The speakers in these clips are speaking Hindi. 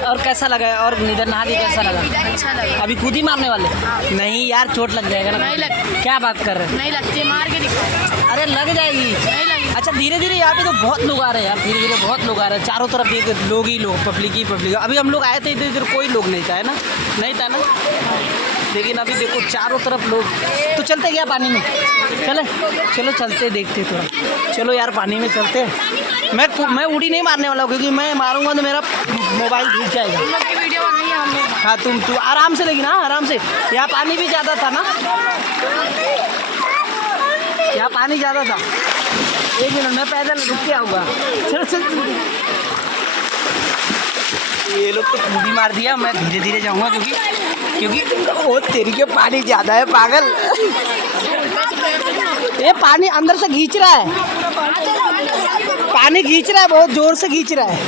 और कैसा लगा? और इधर नहा के कैसा लगा? अच्छा लगा। अभी खुद ही मारने वाले? नहीं यार, चोट लग जाएगा ना। नहीं लग। क्या बात कर रहे हैं? नहीं लगती, मार के दिखाओ। अरे लग जाएगी। नहीं लगी। अच्छा, धीरे धीरे यहाँ पे तो बहुत लोग आ रहे हैं यार, धीरे धीरे बहुत लोग आ रहे हैं। चारों तरफ देख, लोग ही लोग, पब्लिक ही पब्लिक। अभी हम लोग आए थे इधर कोई लोग नहीं था, है ना? नहीं था ना? लेकिन अभी देखो चारों तरफ लोग। तो चलते क्या पानी में? चले, चलो चलते, देखते थोड़ा। चलो यार पानी में चलते। मैं उड़ी नहीं मारने वाला हूँ, क्योंकि मैं मारूंगा तो मेरा मोबाइल भीग जाएगा। तुम लोग की वीडियो बनाई है हम लोग। हाँ, तू आराम से, लेकिन हाँ आराम से। यहाँ पानी भी ज़्यादा था ना, यहाँ पानी ज़्यादा था। एक मिनट, मैं पैदल रुक के आऊँगा। चलो चल। ये लोग तो कूदी मार दिया, मैं धीरे धीरे जाऊँगा, क्योंकि वो तेरी के पानी ज़्यादा है पागल। ये पानी अंदर से खींच रहा है, पानी खींच रहा है, बहुत ज़ोर से खींच रहा है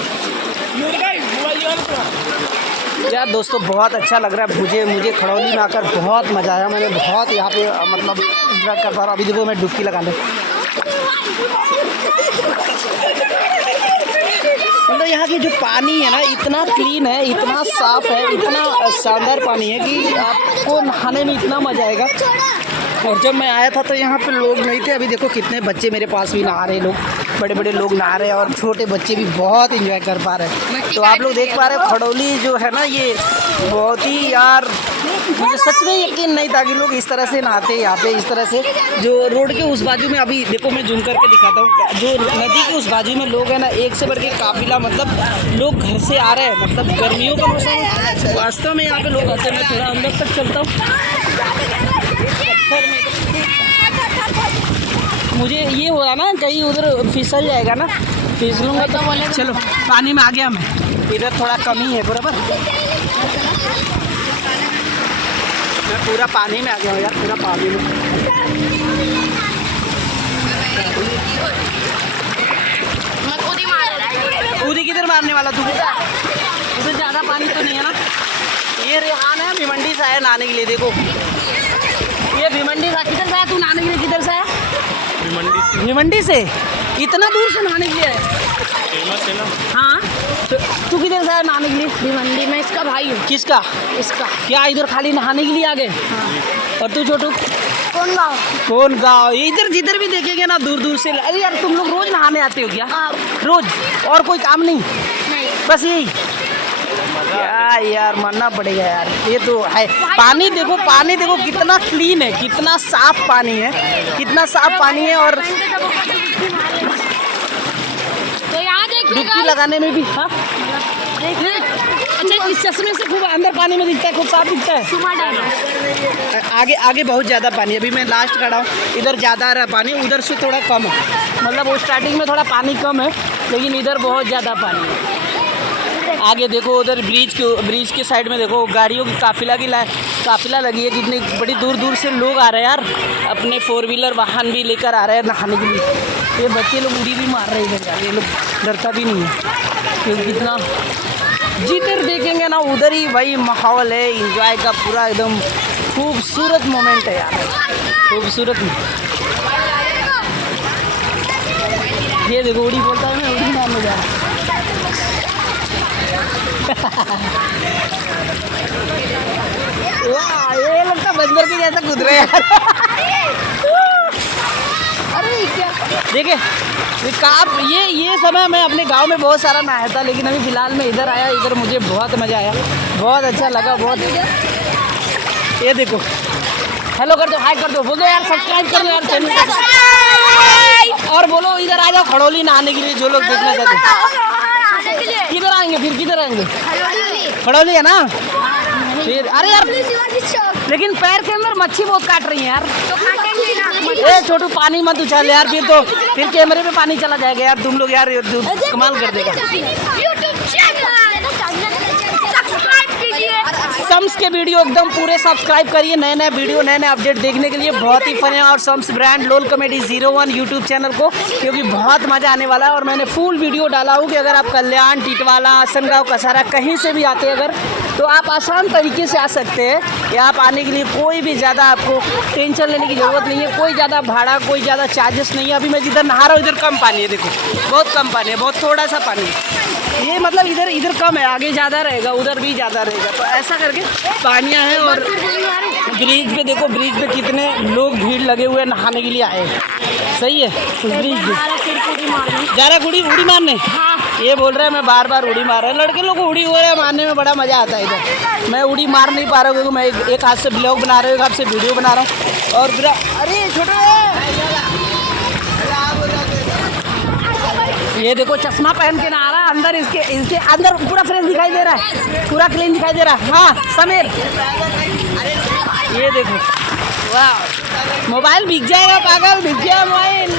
यार। दोस्तों बहुत अच्छा लग रहा है मुझे खड़ौली में आकर बहुत मज़ा आया। मैंने बहुत यहाँ पे मतलब इंजॉय कर पा रहा हूँ। अभी देखो मैं डुबकी लगा लूँ। मतलब यहाँ की जो पानी है ना, इतना क्लीन है, इतना साफ़ है, इतना शानदार पानी है कि आपको नहाने में इतना मज़ा आएगा। और जब मैं आया था तो यहाँ पे लोग नहीं थे। अभी देखो कितने बच्चे मेरे पास भी नहा रहे हैं, लोग बड़े बड़े लोग नहा रहे हैं, और छोटे बच्चे भी बहुत एंजॉय कर पा रहे हैं। तो आप लोग देख पा रहे हो खड़ौली जो है ना, ये बहुत ही यार, मुझे सच में यकीन नहीं था कि लोग इस तरह से नहाते हैं यहाँ पे, इस तरह से। जो रोड के उस बाजू में, अभी देखो मैं जूम करके दिखाता हूँ, जो नदी के उस बाजू में लोग हैं ना, एक से बढ़ के काफिला, मतलब लोग घर से आ रहे हैं। मतलब गर्मियों का मौसम है, वास्तव में यहाँ पे लोग आते हैं। मैं थोड़ा अंदर तक चलता हूँ। मुझे ये हो रहा ना कहीं उधर फिसल जाएगा ना, फिसलूँगा तो बोले। चलो पानी में आ गया मैं, इधर थोड़ा कमी है बराबर। मैं पूरा पानी में आ गया हूँ यार, पूरा पानी में। मैं खुद ही मार। खुद ही किधर मारने वाला तू? उधर ज़्यादा पानी तो नहीं है ना? ये रेहान है, भिवंडी से आया नहाने के लिए। देखो ये भिवंडी से, किधर से आया तू नहाने के लिए? किधर से आया? भिवंडी से इतना दूर से नहाने के लिए है? फेमस है ना। हाँ, तो तू किधर से आया नहाने के लिए? भिवंडी में इसका भाई हूँ। किसका? इसका। क्या इधर खाली नहाने के लिए आ गए? और तू छोटू? कौन गाँव? कौन गाँव? इधर जिधर भी देखेंगे ना दूर दूर से। अरे यार तुम लोग रोज नहाने आते हो क्या? रोज? और कोई काम नहीं? बस यही? यार मानना पड़ेगा यार, ये तो है। पानी देखो कितना क्लीन है, कितना साफ पानी है, कितना साफ पानी है। और तो यहाँ देखिए डुबकी लगाने में भी। हाँ, अच्छा, इस चश्मे से खूब अंदर पानी में दिखता है, खूब साफ दिखता है। आगे बहुत ज़्यादा पानी है। अभी मैं लास्ट खड़ा हूँ, इधर ज़्यादा आ रहा है पानी, उधर से थोड़ा कम है। मतलब वो स्टार्टिंग में थोड़ा पानी कम है, लेकिन इधर बहुत ज़्यादा पानी है। आगे देखो उधर ब्रिज के साइड में देखो गाड़ियों की काफिला लगी है। कितनी बड़ी दूर दूर से लोग आ रहे हैं यार, अपने 4 व्हीलर वाहन भी लेकर आ रहे हैं नहाने के लिए। ये बच्चे लोग उड़ी भी मार रहे हैं इधर यार, ये लोग डरता भी नहीं है। क्योंकि कितना जिधर देखेंगे ना उधर ही वही माहौल है, इंजॉय का पूरा एकदम खूबसूरत मोमेंट है यार, खूबसूरत। ये देखो उड़ी बोलता है, मैं उड़ी मारने जा रहा हूँ। वाह, ये लगता बंदर के जैसा कूद रहे यार। अरे क्या देखिए, ये समय मैं अपने गांव में बहुत सारा नहाया था, लेकिन अभी फ़िलहाल मैं इधर आया। इधर मुझे बहुत मज़ा आया, बहुत अच्छा लगा, बहुत। ये देखो, हेलो कर दो, हाय कर दो, बोलो यार, सब्सक्राइब कर दो यार चैनल को। और बोलो इधर आ जाओ खड़ौली नहाने के लिए, जो लोग देखना चाहते हैं। किधर आएंगे फिर? किधर आएंगे? खड़ौली है ना? फिर अरे यार, लेकिन पैर के अंदर मच्छी बहुत काट रही है यार। ए छोटू, पानी मत उछाल यार, फिर कैमरे में पानी चला जाएगा यार। तुम लोग यार कमाल कर देगा। सम्स के वीडियो एकदम पूरे सब्सक्राइब करिए, नए नए वीडियो, नए नए अपडेट देखने के लिए। बहुत ही फनी है। और सम्स ब्रांड लोल कॉमेडी 01 यूट्यूब चैनल को, क्योंकि बहुत मज़ा आने वाला है। और मैंने फुल वीडियो डाला हूँ कि अगर आप कल्याण, टिटवाला, आसनगांव, कसारा कहीं से भी आते हैं अगर, तो आप आसान तरीके से आ सकते हैं। या आप आने के लिए कोई भी ज़्यादा आपको टेंशन लेने की ज़रूरत नहीं है, कोई ज़्यादा भाड़ा, कोई ज़्यादा चार्जेस नहीं है। अभी मैं जिधर नहा रहा हूँ इधर कम पानी है, देखो बहुत कम पानी है, बहुत थोड़ा सा पानी है। ये मतलब इधर इधर कम है, आगे ज़्यादा रहेगा, उधर भी ज़्यादा रहेगा। तो ऐसा करके पानियाँ हैं। और ब्रिज पे देखो, ब्रिज पे कितने लोग भीड़ लगे हुए नहाने के लिए आए। सही है। उस ब्रिज पे जा रहा उड़ी मारने। ये बोल रहा है मैं बार बार उड़ी मार रहा है। लड़के लोग को उड़ी हो रहा है मारने में बड़ा मज़ा आता है इधर। मैं उड़ी मार नहीं पा रहा हूँ क्योंकि मैं एक हाथ से ब्लॉग बना रहा हूँ, एक हाथ से वीडियो बना रहा हूँ। और फिर अरे छोटे, ये देखो चश्मा पहन के नहा रहा है। अंदर इसके अंदर पूरा फ्रेश दिखाई दे रहा है, पूरा क्लीन दिखाई दे रहा है। हाँ समीर, ये देखो, वाह मोबाइल बिक जाएगा पागल, बिक गया मोबाइल।